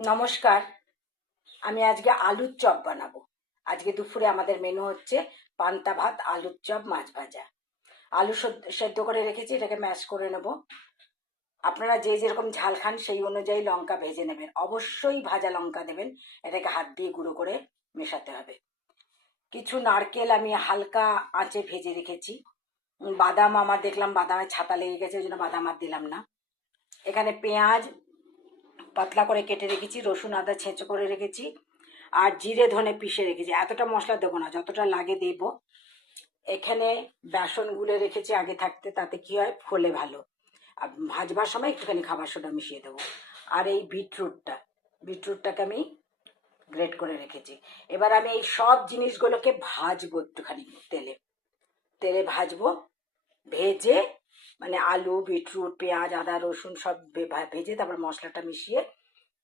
নমস্কার। আমি আজকে আলুর চপ বানাবো। আজকে দুপুরে আমাদের মেনু হচ্ছে পান্তা ভাত, আলুর চপ, মাছ ভাজা। আলু সেদ্ধ করে রেখেছি, এটাকে ম্যাশ করে নেব। আপনারা যে যেরকম ঝাল খান সেই অনুযায়ী লঙ্কা ভেজে নেবেন, অবশ্যই ভাজা লঙ্কা দেবেন। এটাকে হাত দিয়ে গুঁড়ো করে মেশাতে হবে। কিছু নারকেল আমি হালকা আঁচে ভেজে রেখেছি। বাদাম আমার দেখলাম বাদামের ছাতা লেগে গেছে, ওই জন্য বাদাম আর দিলাম না। এখানে পেঁয়াজ পাতলা করে কেটে রেখেছি, রসুন আদা ছেঁচো করে রেখেছি, আর জিরে ধনে পিষে রেখেছি। এতটা মশলা দেবো না, যতটা লাগে দেবো। এখানে বেসন গুলে রেখেছি আগে থাকতে, তাতে কি হয় ফোলে ভালো। আর ভাজবার সময় একটুখানি খাবার সোডা মিশিয়ে দেবো। আর এই বিটরুটটাকে আমি গ্রেট করে রেখেছি। এবার আমি এই সব জিনিসগুলোকে ভাজবো একটুখানি তেলে তেলে ভাজবো। ভেজে মানে আলু, বিটরুট, পেঁয়াজ, আদা, রসুন সব ভেজে তারপর মশলাটা মিশিয়ে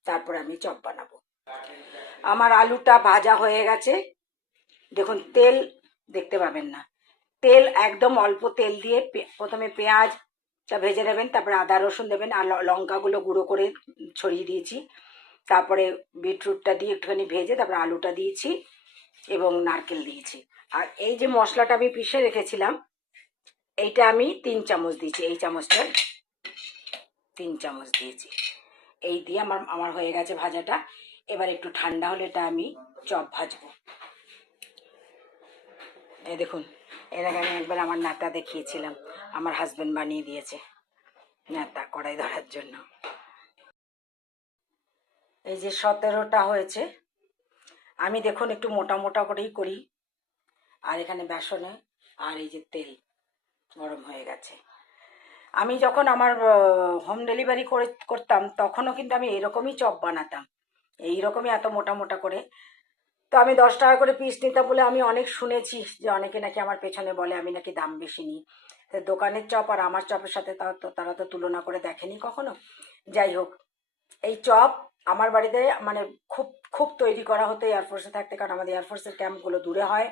তারপর আমি চপ বানাবো। আমার আলুটা ভাজা হয়ে গেছে, দেখুন তেল দেখতে পাবেন না। তেল একদম অল্প তেল দিয়ে প্রথমে পেঁয়াজটা ভেজে নেবেন, তারপরে আদা রসুন দেবেন, আর লঙ্কাগুলো গুঁড়ো করে ছড়িয়ে দিয়েছি। তারপরে বিটরুটটা দিয়ে একটুখানি ভেজে তারপরে আলুটা দিয়েছি এবং নারকেল দিয়েছি। আর এই যে মশলাটা আমি পিষে রেখেছিলাম, এইটা আমি 3 চামচ দিয়েছি। এই চামচটা 3 চামচ দিয়েছি। এই দিয়ে আমার আমার হয়ে গেছে ভাজাটা। এবার একটু ঠান্ডা হলে এটা আমি চপ ভাজবো। এই দেখুন, এর আগে আমি একবার আমার নাতা দেখিয়েছিলাম, আমার হাজবেন্ড বানিয়ে দিয়েছে নাতা কড়াই ধরার জন্য। এই যে 17টা হয়েছে। আমি দেখুন একটু মোটা মোটা করেই করি। আর এখানে বেসনে আর এই যে তেল গরম হয়ে গেছে। আমি যখন আমার হোম ডেলিভারি করতাম তখনও কিন্তু আমি এরকমই চপ বানাতাম, এইরকমই এত মোটা মোটা করে। তো আমি 10 টাকা করে পিস নিতাম বলে আমি অনেক শুনেছি যে অনেকে নাকি আমার পেছনে বলে আমি নাকি দাম বেশি নিই। তো দোকানের চপ আর আমার চপের সাথে তারা তো তুলনা করে দেখেনি কখনো। যাই হোক, এই চপ আমার বাড়িতে মানে খুব খুব তৈরি করা হতো এয়ারফোর্সে থাকতে, কারণ আমাদের এয়ারফোর্সের ক্যাম্পগুলো দূরে হয়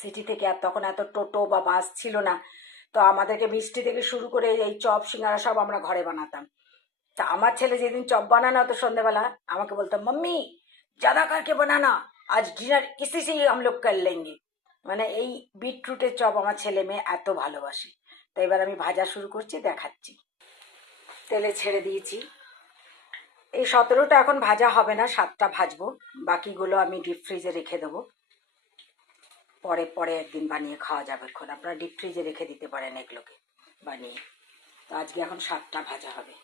সিটি থেকে, আর তখন এত টোটো বা বাস ছিল না। তো আমাদেরকে মিষ্টি থেকে শুরু করে এই চপ সিঙ্গারা সব আমরা ঘরে বানাতাম। তা আমার ছেলে যেদিন চপ বানানো হতো সন্ধ্যেবেলা, আমাকে বলতো মাম্মি ज़्यादा करके बनाना, आज डिनर इसी से ही हम लोग कर लेंगे। মানে এই বিটরুটের চপ আমার ছেলে মেয়ে এত ভালোবাসে। তো এবার আমি ভাজা শুরু করছি, দেখাচ্ছি। তেলে ছেড়ে দিয়েছি। এই 17টা এখন ভাজা হবে না, 7টা ভাজবো। বাকিগুলো আমি ডিপ ফ্রিজে রেখে দেবো, পরে পরে একদিন বানিয়ে খাওয়া যাবে। এখন আপনারা ডিপ ফ্রিজে রেখে দিতে পারেন এগুলোকে বানিয়ে। তো আজকে এখন 7টা ভাজা হবে।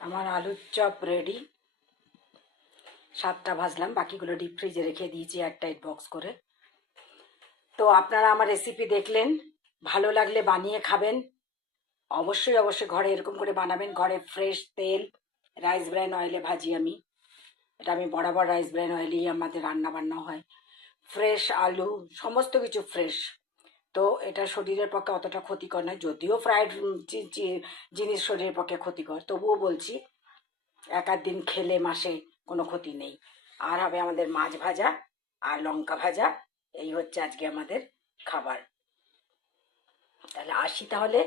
আমার আলুর চপ রেডি। 7টা ভাজলাম, বাকিগুলো ডিপ ফ্রিজে রেখে দিয়েছি এয়ারটাইট বক্স করে। তো আপনারা আমার রেসিপি দেখলেন, ভালো লাগলে বানিয়ে খাবেন। অবশ্যই অবশ্যই ঘরে এরকম করে বানাবেন। ঘরে ফ্রেশ তেল, রাইস ব্র্যান অয়েলে ভাজি আমি। এটা আমি বরাবর রাইস ব্র্যান অয়েলেই আমাদের রান্না বান্না হয়। ফ্রেশ আলু, সমস্ত কিছু ফ্রেশ। তো এটা শরীরের পক্ষে অতটা ক্ষতিকর নয়, যদিও ফ্রাইড জিনিস শরীরের পক্ষে ক্ষতিকর, তবুও বলছি এক আধ দিন খেলে মাসে কোনো ক্ষতি নেই। আর হবে আমাদের মাছ ভাজা আর লঙ্কা ভাজা। এই হচ্ছে আজকে আমাদের খাবার। তাহলে আসি তাহলে।